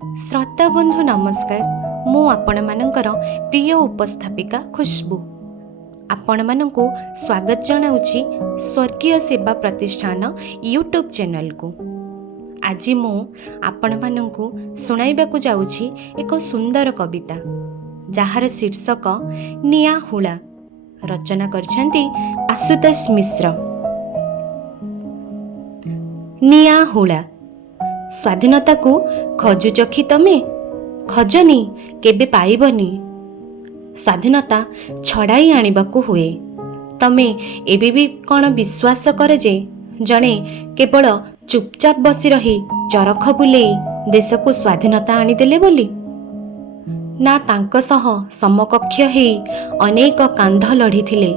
श्रोता बंधु नमस्कार। मु आपण मानकर प्रिय उपस्थापिका खुशबू आपण मानकु स्वागत जनाउछि स्वर्गीय सेवा प्रतिष्ठान यूट्यूब चैनल को। आज मु आपण मानकु सुनाइबाकु जाउछि एक सुंदर कविता जार शीर्षक निया हुला। रचना करछन्ती आशुतोष मिश्र। निया हुला। स्वाधीनता को खोजुच कि तमे खजनी केबे पाइबनी। स्वाधीनता छड़ाई आनिबाकु हुए। तमे एबे भी कौन विश्वास कर जे जणे केवल चुपचाप बसी रही चरख बुलेई देश को स्वाधीनता आनीदेले बोली ना तांक सह समकक्ष हेई अनेक कांध लढ़ीथिले।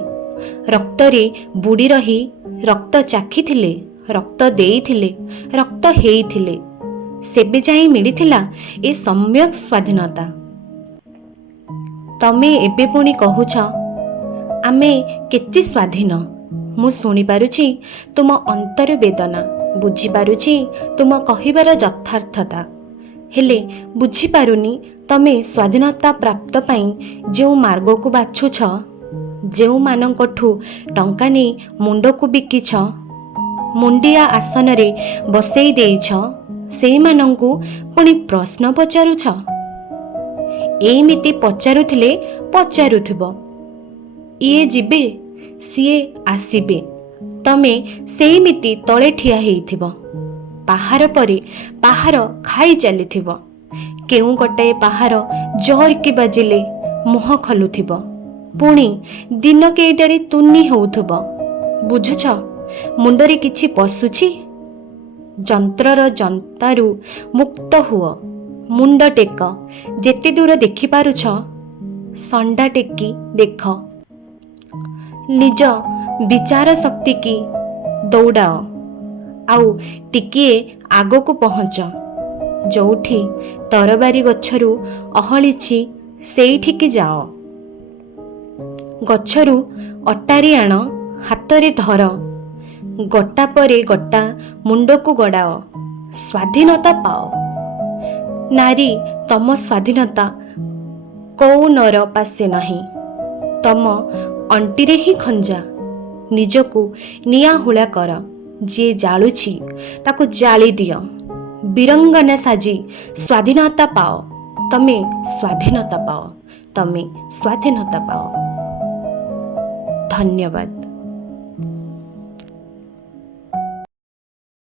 रक्तरे बुड़ी रही रक्त चाखिथिले, रक्त देइथिले, रक्त हेइथिले। सेबे जाई मिलिथिला ए सम्यक स्वाधीनता। तमे एबे पुणी कहुछ आमे केते स्वाधीन। मु सुनी पारुछि तुम अंतर वेदना, बुझी पारुछि तुम कहिबार यथार्थता। हेले बुझी पारुनी तमे स्वाधीनता प्राप्त पाई जो मार्ग को बाछुछ, जो मानकठु टंका नै मुंड को बिकिछ, मुंडिया आसन रे बसई देइछ, सेई मानंकु पुणी प्रश्न पचारुछ। एमिति पचारुथिले पचारुथिबो इए जिबे सिए आसीबे, तमे सेमिति तळे ठिया हेइथिबो। पहाड़ परे पहाड़ खाई चलीथिबो। केउ गोटे पहाड़ जोर के बाजिले मुह खलुथिबो, पुणी दिन केइटारे तुन्नी होउथिबो। बुझुछ मुंडरे किछि पशुछि। जंत्रर जंतारु मुक्त हुओ। मुंड टेक, जेते दूर देखि पारुछ संडा टेकी देख। निज विचार शक्ति की दौड़ाओ, आउ टिकिए आग को पहुँच। जोठी तरबारी गछरु अहलिछि सेइठिकी जाओ। गछरु अटारी आण, हातरे धर, गटा परे गटा मुंड को गड़ाओ। स्वाधीनता पाओ। नारी तम स्वाधीनता कौ नर पासे नहीं, तम अंटीरे ही खंजा। निजको निया हुला कर, जे जालुछि ताको जाली दियो। बिरंगना साजी स्वाधीनता पाओ। तमे स्वाधीनता पाओ, तमे स्वाधीनता पाओ। धन्यवाद।